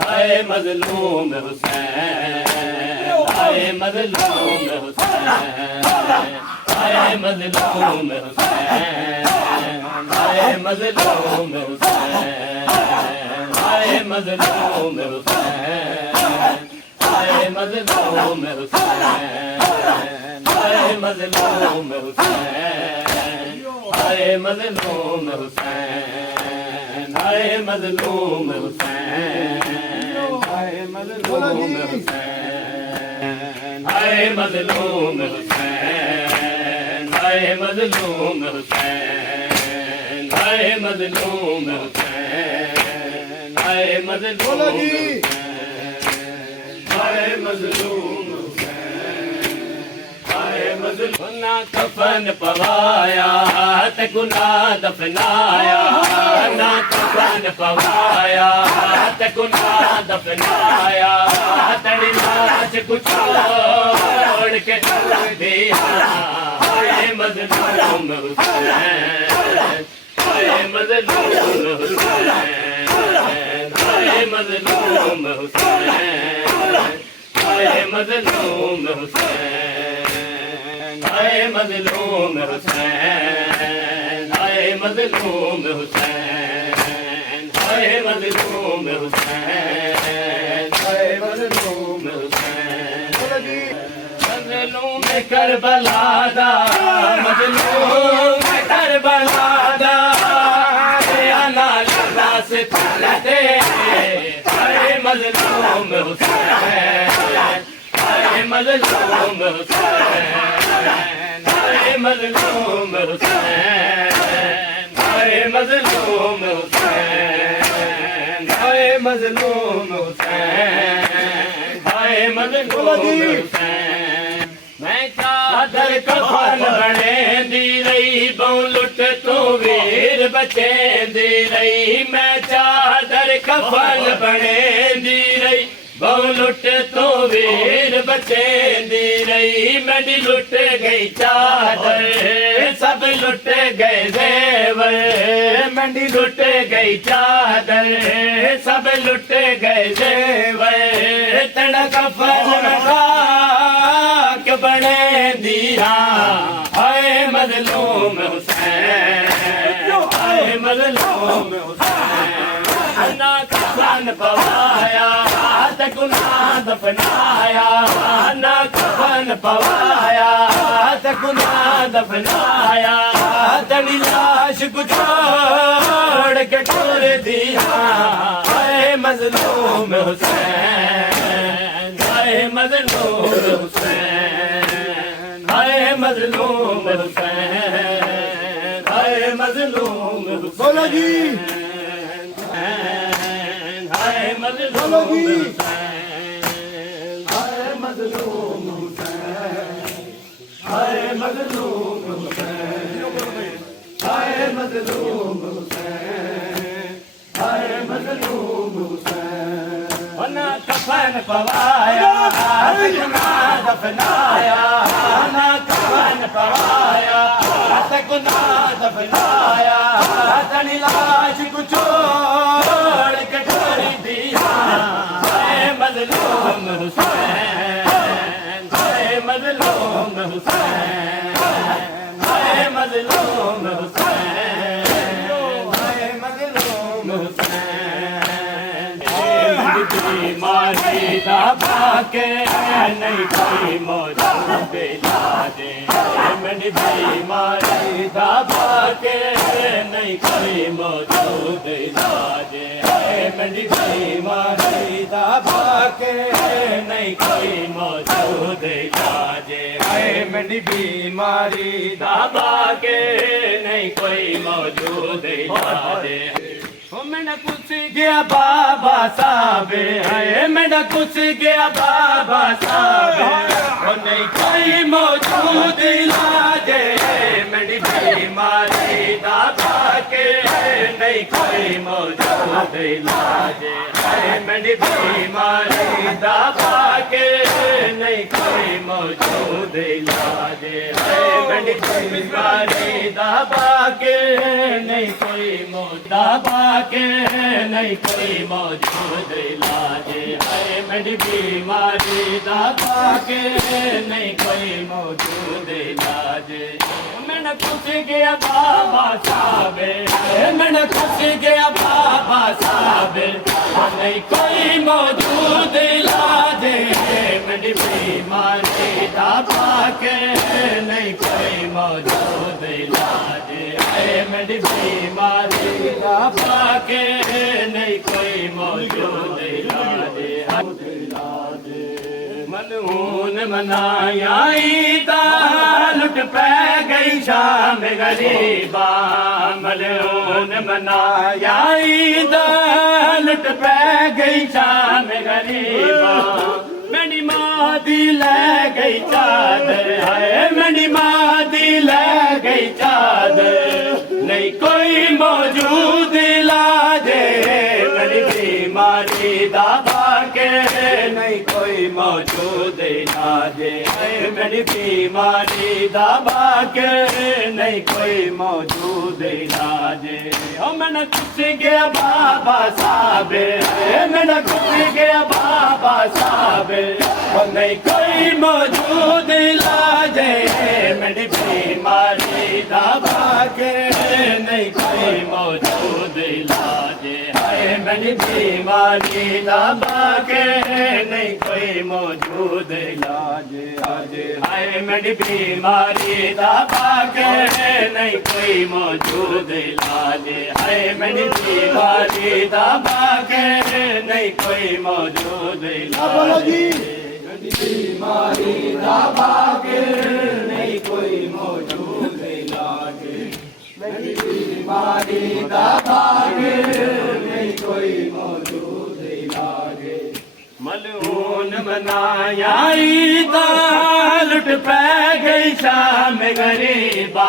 हाय मजलूम हुसैन, हाय मजलूम हुसैन, हाय मजलूम हुसैन, हाय मजलूम हुसैन, हाय मजलूम हुसैन, हाय मजलूम हुसैन, हाय मजलूम हुसैन, हाय मजलूम हुसैन, हाय मजलूम हुसैन, हाय मजलूम हुसैन, हाय मजलूम हुसैन, हाय मजलूम हुसैन, हाय मजलूम हुसैन, हाय मजलूम हुसैन, हाय मजलूम गुना कफन पवाया ते गुना दफनाया, ना कफन पवाया ते गुना दफनाया, तेरी लाश कुछ छोड़ के चल दिया। हाय मजलूम हुसैन, हाय मजलूम हुसैन, हाय मजलूम हुसैन, हाय मजलूम हुसैन, हाय मजलूम हुसैन, हाय मजलूम हुसैन, हाय मजलूम हुसैन, हाय मजलूम हुसैन, मजलूम करबला दा, मजलूम करबला दा, आना लगा से चलते। हाय मजलूम हुसैन, हाय मजलूम हुसैन, हाय मजलूम हुसैन, हाय मजलूम हुसैन, हाय मजलूम हुसैन, हाय मजलूम हुसैन। मैं चादर कफन बने दी रही, बहु लुट तो वीर बचे दी रही, मैं चादर कफन बने दी रही, बहु लुट तो वीर बचे दी रही, मेरी लुट गई चादर सब लुट गए जेवर, मेरी लुट गई चादर सब लुट गए जेवर, तेरा कफन खाक बने दिया। हाय मजलूम हुसैन, हाय मजलूम हुसैन, ना कफन पवाया ते गुना दफनाया, ना कफन पवाया ते गुना दफनाया, तेरी लाश को छोड़ के छोड़ दिया। हाय मजलूम हुसैन, हाय मजलूम हुसैन, हाय मजलूम हुसैन, हाय मजलूम हुसैन, हाय मजलूम हुसैन, हाय मजलूम हुसैन, हाय मजलूम हुसैन, हाय मजलूम हुसैन, हाय मजलूम हुसैन। ना कफन पवाया गुना दफनाया, ना कफन पवाया गुना दफनाया, तेरी लाश को छोड़ के छोड़ दिया। हाय मजलूम हुसैन, हाय मजलूम हुसैन, हाय मजलूम हुसैन, हाय मजलूम हुसैन। बीमारी दबा के नहीं कोई मौजूद इलाजे, मेरी बीमारी दबा के नहीं कोई मौजूद इलाजे, मेरी बीमारी दबा के नहीं कोई मौजूद इलाजे, मेरी बीमारी दबा के नहीं कोई मौजूद इलाजे। मैंने पूछ गया बाबा साहब, है मेरा मेरा कुछ गया बाबा साहब नहीं कोई मौजूद इलाज मेरी बीमारी दबा के नहीं कोई मौजूद इलाज मेरी बीमारी दबा के नहीं कोई मौजूद इलाज मेरी बीमारी दबा के नहीं कोई दबा के नहीं कोई मौजूद इलाज है मेरी बीमारी दबा के नहीं कोई मौजूद इलाज मैंने कुछ गया बाबा साहब मैंने कुछ गया बाबा साहब नहीं कोई मौजूद इलाज मेरी बीमारी दबा के नहीं कोई मौजूद इलाज मेरी बीमारी दबा के नहीं कोई मौजूद इलाज मनहून मनाया लुट पै गई शाम गरीबा मनहून मनाया लुट पै गई शाम गरीबा मेरी माँ दी ले गई चादर है मेरी माँ दी ले गई चादर नहीं कोई मौजूद इलाज मेरी बीमारी दबा के नहीं कोई मौजूद इलाज मेरी बीमारी दबा के नहीं कोई मौजूद इलाज मैंने कुछ गया बाबा साहब मैंने कुछ गया बाबा साहब नहीं कोई मौजूद इलाज मेरी बीमारी दबा के नहीं कोई मौजूद इलाज है मेरी बीमारी दबा के नहीं कोई मौजूद इलाज आज है मेरी बीमारी दबा के नहीं कोई मौजूद इलाज है मेरी बीमारी दबा के नहीं कोई मौजूद इलाज बीमारी दबा के नहीं कोई मौजूद इलाज मेरी बीमारी दबा के नहीं कोई मौजूद इलाज मलून मनाया लुट पै गई शाम गरीबा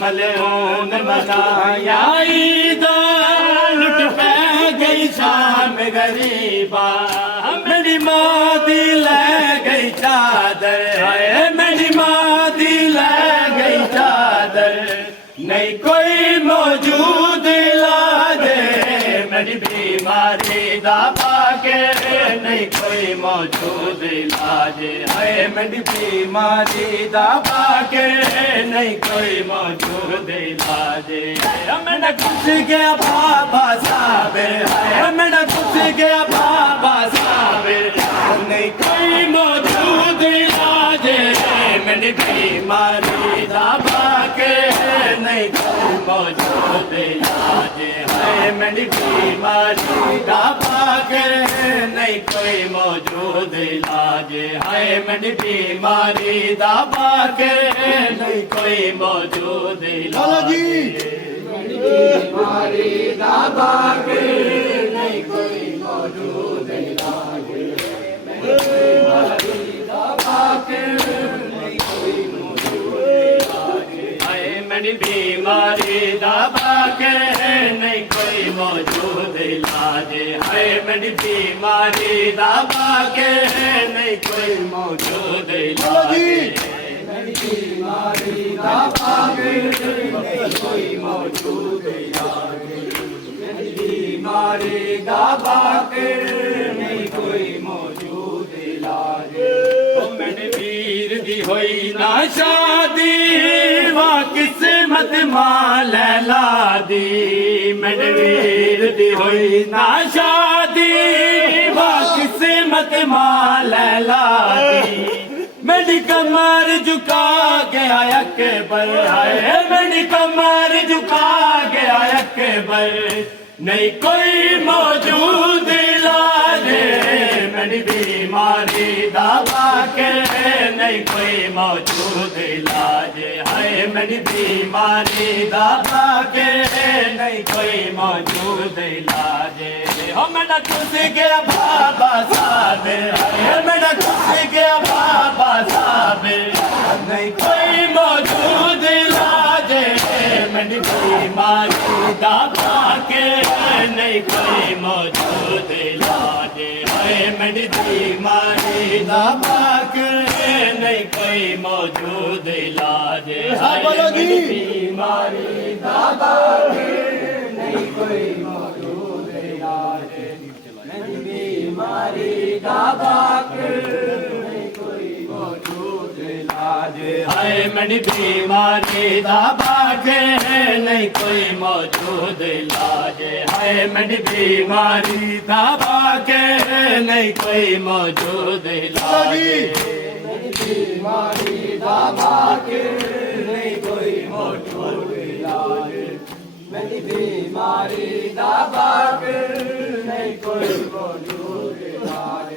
मलून मनाया लुट पै गई शाम गरीबा मेरी माँ दी ले गई चादर है मेरी माँ दी ले गई चादर नहीं कोई मौजूद इलाज मेरी बीमारी दबा के नहीं कोई मौजूद इलाज है मेरी बीमारी दबा के नहीं कोई मौजूद इलाज मैंने कुछ गया बाबा साहब मैंने कुछ गया बाबा साहब नहीं कोई मौजूद इलाज मेरी बीमारी दबा के नहीं कोई मौजूद इलाज है मेरी बीमारी दबा के नहीं कोई मौजूद इलाज है मेरी बीमारी दबा के नहीं कोई मौजूद इलाज मेरी बीमारी दबा के नहीं कोई मौजूद इलाज मेरी बीमारी दबा के नहीं कोई मौजूद इलाज है मेरी बीमारी दबा के नहीं कोई मौजूद इलाज है मेरी बीमारी दबा के नहीं कोई मौजूद इलाज मेरी बीमारी दबा के नहीं कोई मौजूद इलाज मेरी बीमारी दबा के नहीं कोई मौजूद इलाज मैंने वीर दी होई ना शादी वाह किस्मत मां लैला दी मैंने वीर दी होई ना शादी वाह किस्मत मां लैला दी मेरी कमर झुका गया अकबर है मेरी कमर झुका गया अकबर नहीं कोई मौजूद इलाज मेरी बीमारी दबा के नहीं कोई मौजूद इलाज है मेरी बीमारी दबा के नहीं कोई मौजूद इलाज हो मेरा तुझ गया बाबा साहब नहीं कोई मौजूद इलाज है मेरी बीमारी दा बाकी नहीं कोई मौजूद इलाज है मेरी बीमारी दा बाकी नहीं कोई मौजूद इलाज मेरी बीमारी दा बाकी नहीं कोई मौजूद इलाज है मेरी बीमारी दा बाकी नहीं कोई मौजूद इलाज है मेरी बीमारी दा बाकी नहीं कोई मौजूद इलाज मेरी बीमारी दा बाकी नहीं कोई मौजूद इलाज मेरी बीमारी दा बाकी नहीं कोई मौजूद इलाज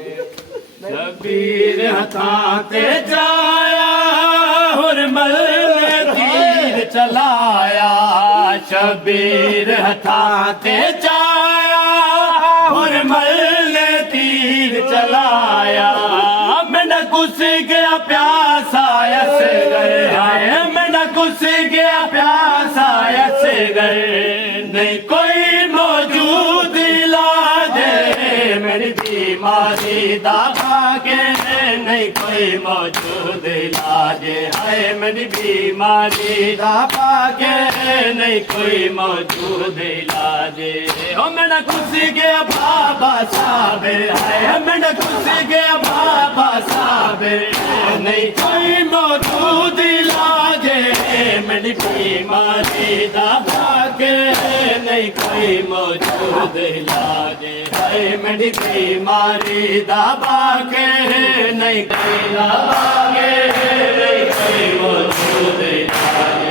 शबीर हथां ते जाया हुरमल ने तीर चलाया शबीर हथां ते जाया हुरमल ने तीर चलाया मैं न घुस गया प्यासा ऐसे गए मैं न घुस गया प्यासा ऐसे गए नहीं कोई मौजूद इलाज मेरी बीमारी दा बाकी नहीं कोई मौजूद इलाज है मेरी बीमारी दा बाकी नहीं कोई मौजूद इलाज ओ मैं न घुस गया बाबा साहब है मैं न घुस गया बाबा साहब नहीं कोई मौजूद इलाज मेरी बीमारी दा बाकी नहीं कोई मौजूद इलाज है मेरी बीमारी दा बाकी नहीं कोई इलाज नहीं कोई मौजूद इलाज